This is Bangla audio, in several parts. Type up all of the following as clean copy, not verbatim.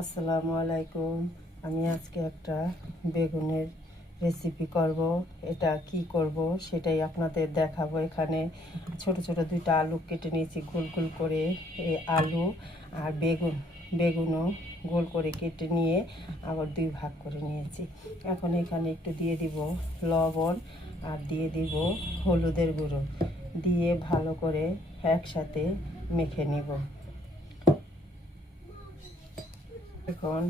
আসসালামু আলাইকুম। আমি আজকে একটা বেগুনের রেসিপি করব। এটা কি করব সেটাই আপনাদের দেখাবো। এখানে ছোট ছোট দুইটা আলু কেটে নিয়েছি গোল গোল করে। এই আলু আর বেগুনও গোল করে কেটে নিয়ে আবার দুই ভাগ করে নিয়েছি। এখন এখানে একটু দিয়ে দিব লবণ আর দিয়ে দিব হলুদের গুঁড়ো, দিয়ে ভালো করে একসাথে মেখে নিব। এখন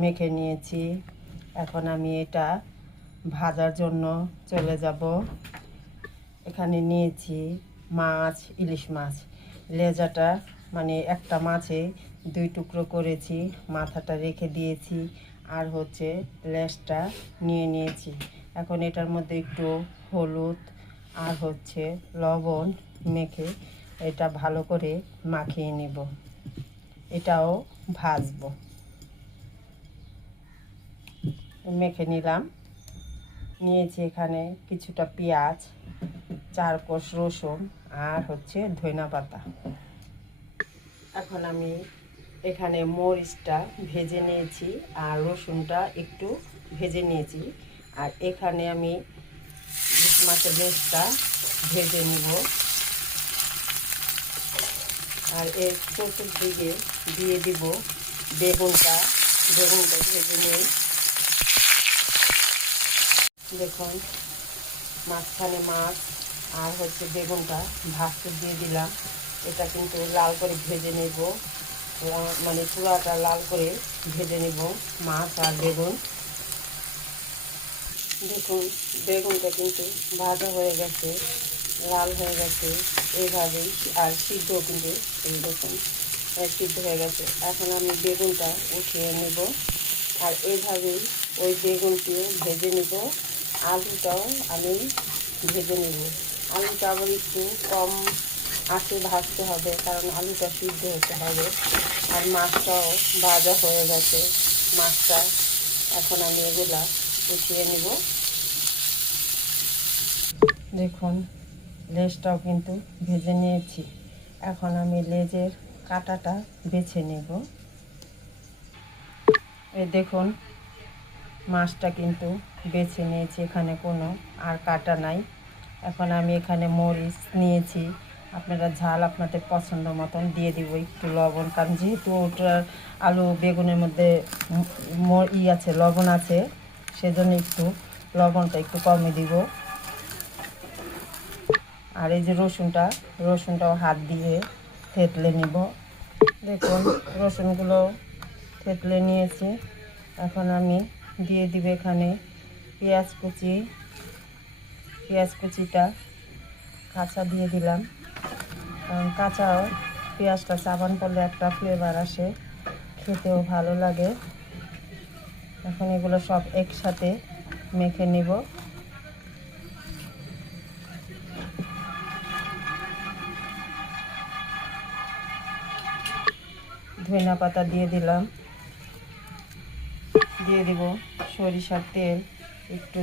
মেখে নিয়েছি। এখন আমি এটা ভাজার জন্য চলে যাব। এখানে নিয়েছি মাছ, ইলিশ মাছ। লেজাটা মানে একটা মাছে দুই টুকরো করেছি, মাথাটা রেখে দিয়েছি, আর হচ্ছে লেজটা নিয়ে নিয়েছি। এখন এটার মধ্যে একটু হলুদ আর হচ্ছে লবণ মেখে এটা ভালো করে মাখিয়ে নেব। এটাও ভাজবো। মেখে নিলাম। নিয়েছি এখানে কিছুটা পেঁয়াজ, 4 কোষ রসুন আর হচ্ছে ধনিয়া পাতা। এখন আমি এখানে মরিচটা ভেজে নিয়েছি আর রসুনটা একটু ভেজে নিয়েছি। আর এখানে আমি ইলিশ মাছের লেজটা ভেজে নিব। আর এর চতুর্দিকে দিয়ে দিব বেগুনটা ভেজে নিই। দেখুন, মাঝখানে মাছ আর হচ্ছে বেগুনটা ভাজতে দিয়ে দিলাম। এটা কিন্তু লাল করে ভেজে নেব, মানে পুরাটা লাল করে ভেজে নেব মাছ আর বেগুন। দেখুন, বেগুনটা কিন্তু ভাজা হয়ে গেছে, লাল হয়ে গেছে এইভাবেই। আর সিদ্ধ কিন্তু এই দেখুন সিদ্ধ হয়ে গেছে। এখন আমি বেগুনটা উঠিয়ে নেব আর এইভাবেই ওই বেগুনটিও ভেজে নেব। আলুটাও আমি ভেজে নেব। আলুটা আবার একটু কম আঁচে ভাজতে হবে, কারণ আলুটা সিদ্ধ হতে হবে। আর মাছটাও ভাজা হয়ে গেছে। মাছটা এখন আমি এগুলা উঠিয়ে নেব। দেখুন, লেজটাও কিন্তু ভেজে নিয়েছি। এখন আমি লেজের কাঁটাটা বেছে নেব। এই দেখুন, মাছটা কিন্তু বেছে নিয়েছি, এখানে কোনো আর কাটা নাই। এখন আমি এখানে মরিচ নিয়েছি, আপনারা ঝাল আপনাদের পছন্দ মতন দিয়ে দিব। একটু লবণ, কারণ যেহেতু ওটার আলু বেগুনের মধ্যে আছে, লবণ আছে, সেজন্য একটু লবণটা একটু কমে দিব। আর এই যে রসুনটাও হাত দিয়ে থেতলে নিব। দেখুন, রসুনগুলো থেতলে নিয়েছি। এখন আমি দিয়ে দিব এখানে পেঁয়াজ কুচিটা কাঁচা দিয়ে দিলাম, কারণ কাঁচা পেঁয়াজটা চাবান করলে একটা ফ্লেভার আসে, খেতেও ভালো লাগে। এখন এগুলো সব একসাথে মেখে নিব। ধনিয়া পাতা দিয়ে দিলাম, দিয়ে দিব সরিষার তেল। একটু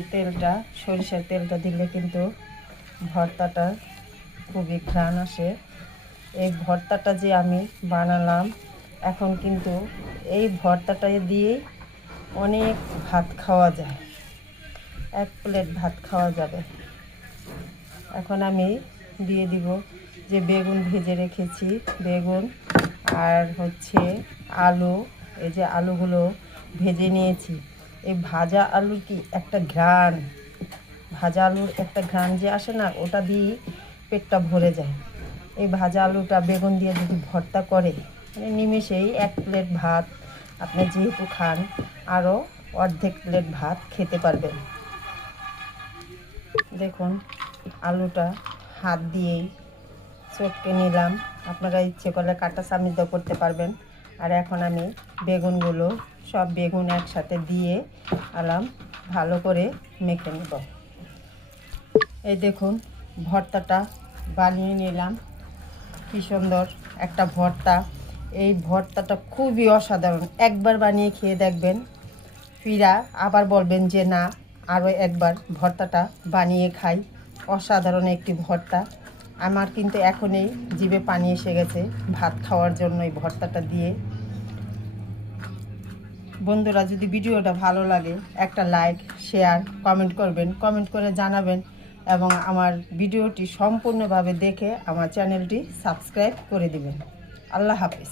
সরিষার তেলটা দিলে কিন্তু ভর্তাটা খুবই ঘ্রাণ আসে। এই ভর্তাটা যে আমি বানালাম, এখন কিন্তু এই ভর্তাটা দিয়ে অনেক ভাত খাওয়া যায়, 1 প্লেট ভাত খাওয়া যাবে। এখন আমি দিয়ে দিব যে বেগুন ভেজে রেখেছি, বেগুন আর হচ্ছে আলু। এই যে আলুগুলো ভেজে নিয়েছি। এই ভাজা আলুর কি একটা ঘ্রাণ, ভাজা আলুর একটা ঘ্রাণ যে আসে না, ওটা দিয়েই পেটটা ভরে যায়। এই ভাজা আলুটা বেগুন দিয়ে যদি ভর্তা করে, মানে নিমেষেই 1 প্লেট ভাত আপনি যেহেতু খান, আরও অর্ধেক প্লেট ভাত খেতে পারবেন। দেখুন, আলুটা হাত দিয়েই চটকে নিলাম। আপনারা ইচ্ছে করলে কাঁটা চামচ দিয়েও করতে পারবেন। আর এখন আমি সব বেগুন একসাথে দিয়ে ভালো করে মেখে নেব। এই দেখুন, ভর্তাটা বানিয়ে নিলাম। কি সুন্দর একটা ভর্তা। এই ভর্তাটা খুবই অসাধারণ। একবার বানিয়ে খেয়ে দেখবেন, ফিরা আবার বলবেন যে না, আরও একবার ভর্তাটা বানিয়ে খাই। অসাধারণ একটি ভর্তা। আমার কিন্তু এখনই জিভে পানি এসে গেছে ভাত খাওয়ার জন্য এই ভর্তাটা দিয়ে। বন্ধুরা, যদি ভিডিওটা ভালো লাগে একটা লাইক, শেয়ার, কমেন্ট করবেন, কমেন্ট করে জানাবেন এবং আমার ভিডিওটি সম্পূর্ণভাবে দেখে আমার চ্যানেলটি সাবস্ক্রাইব করে দিবেন। আল্লাহ হাফেজ।